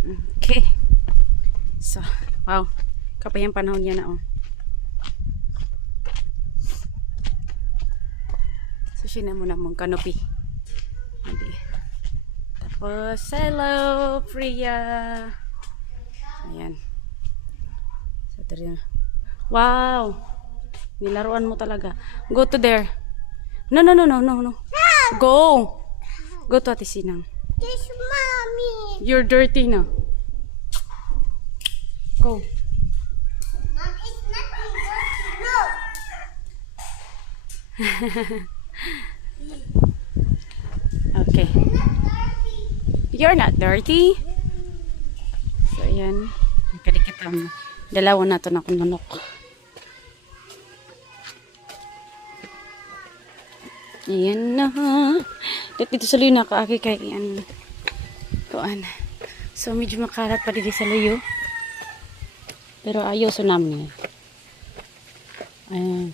Okay. So, wow. Kapay ang panahon niya na, oh. So, siya na muna mong canopy. Hindi. Tapos, hello, Priya. Ayan. So, ito rin. Wow. Nilaruan mo talaga. Go to there. No. Go. Go to Ate Sinang. Yes, mommy. You're dirty na. Go. Mom, it's not dirty. No. Okay. Not dirty. You're not dirty. So, ayan. Nakadikit ang dalawa na ito na akong manok. Ayan na. Dito sa luyo na kaagi kay ano. Kuan. So, medyo makalat pa dito sa luyo. Pero ayos so namin. Ayan.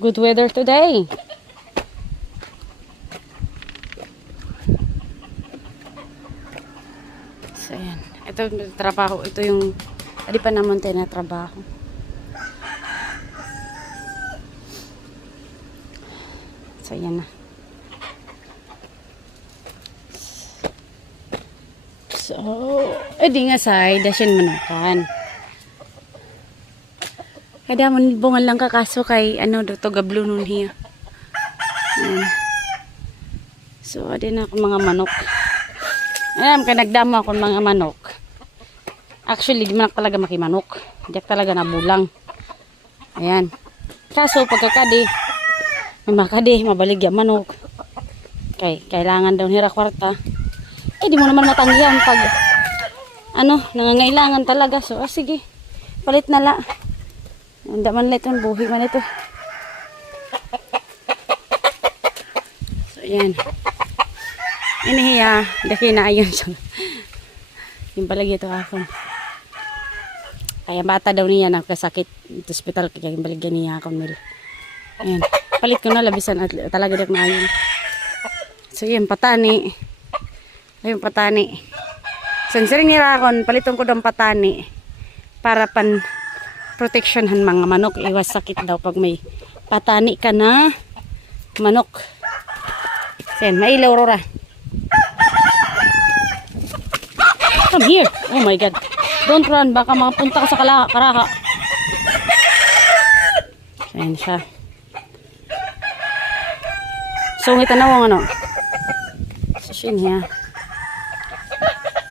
Good weather today. So, ayan. Ito yung trabaho. Ito yung hindi pa naman tayo na trabaho. So, ayan na. So, di nga say, dasyan manakan. Kada mo bungal lang kakaso kay ano do to gablo nun hiya. So, adin ako mga manok. Ayan, kaya nagdamo ako mga manok. Actually, di man talaga makimanok. Diyak talaga nabulang. Ayan. Kaso, pagkakadi, may makadi, mabaligya manok. Kailangan daw nila kwarta. Di mo naman matanggihan pag, nangangailangan talaga. So, sige, palit na la. Hindi man ito, buhi man ito. So, ayan. Inihiya, daki na ayon siya. Yung palagi ito ako. Kaya bata daw niya nakasakit sa hospital kaya yung baligyan niya ako nila. Ayan. Palit ko na labisan at talaga dak na ayon. So yun, patani. Ayun, patani. Sansiring nila akon, paliton ko daw patani para pan protectionhan mga manok. Iwas sakit daw pag may patani ka na manok. So yan, mailaw rora. Come here. Oh my God. Don't run. Baka makapunta ka sa karaha. Ayan siya. So, may tanawang ano. So, siya niya.